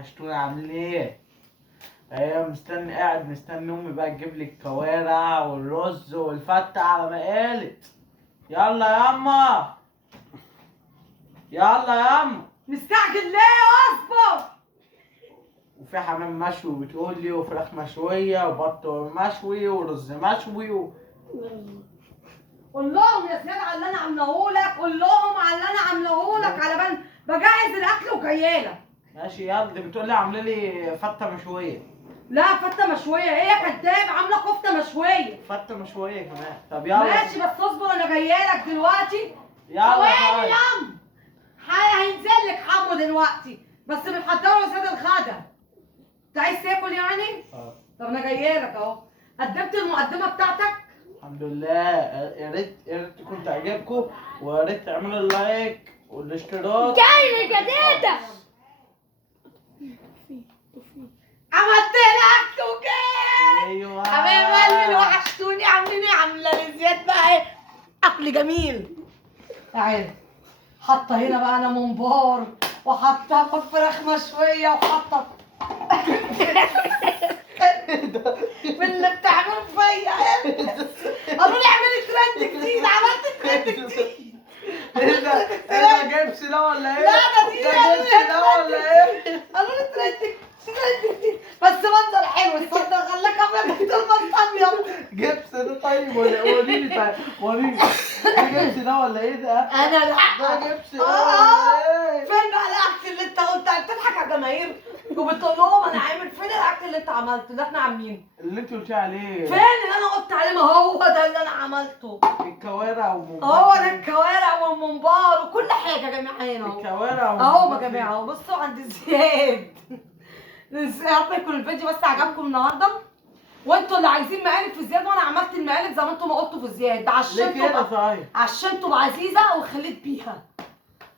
وحشتوني عاملين ايه؟ ايوه مستني، قاعد مستني امي بقى تجيب لي الكوارع والرز والفتة على ما قالت. يلا ياما، يلا ياما. مستعجل ليه؟ اصبر. وفي حمام مشوي بتقول لي، وفراخ مشوية وبط مشوي ورز مشوي قول لهم يا سياد على اللي انا عاملهولك، قول لهم على اللي انا عاملهولك، على بال بجهز الاكل وجايالك. ماشي يلا. دي بتقول لي عامله لي فتة مشوية. لا فتة مشوية، هي كداب عاملة كفتة مشوية. فتة مشوية كمان. طب يلا. ماشي بس اصبر، انا جايالك دلوقتي. يلا ثواني طيب. يم. هينزل لك حمو دلوقتي، بس بنحضره لسيد الغدا. انت عايز تاكل يعني؟ طب انا جايالك اهو. قدمت المقدمة بتاعتك؟ الحمد لله. يا ريت تكون تعجبكم، ويا ريت تعملوا اللايك والاشتراك. جاي جديدة. عملت لك توكيل. ايوه حبايب قلبي وحشتوني، عاملين ايه؟ عامله لزياد بقى ايه؟ اكل جميل. تعالى. حاطه هنا بقى انا ممبار، وحاطه فراخ مشويه، وحاطه باللي بتعملوا فيا. قالوا لي اعملي ترند جديد، عملت ترند جديد. ايه ده؟ ايه ده؟ جبس ده ولا ايه؟ لا ده دي ده جبس ده ولا ايه؟ قالوا لي ترند جديد، بس منظر حلو. الصدق خلاك ابيض اكتر ما انت ابيض. جبس ده طيب ولا وريني؟ طيب وريني. ده جبس ده ولا ايه ده؟ انا لا. ده جبس ده ولا ايه؟ فين بقى الاكل اللي انت قلت؟ بتضحك على الجماهير وبتقول لهم انا عامل. فين الاكل اللي انت عملته ده؟ احنا عاملين اللي انت قلتي عليه. فين اللي انا قلت عليه؟ ما هو ده اللي انا عملته. الكوارع هو ده الكوارع والممبار وكل حاجه يا جماعه هنا اهو. الكوارع اهو يا جماعه اهو. بصوا عند زياد. زياد يكون الفيديو بس عجبكم النهارده، وانتوا اللي عايزين مقالب في زياد، وانا عملت المقالب زي ما انتوا ما قلتوا في زياد. ليه عشان كده طيب؟ عشان تبقى عزيزه وخليت بيها.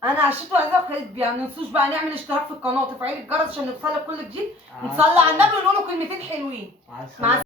انا عشان عزيزه وخليت بيها. ما ننسوش بقى نعمل اشتراك في القناه وتفعيل الجرس عشان نوصلك كل جديد. نصلي على النبي ونقول له كلمتين حلوين. مع السلامة.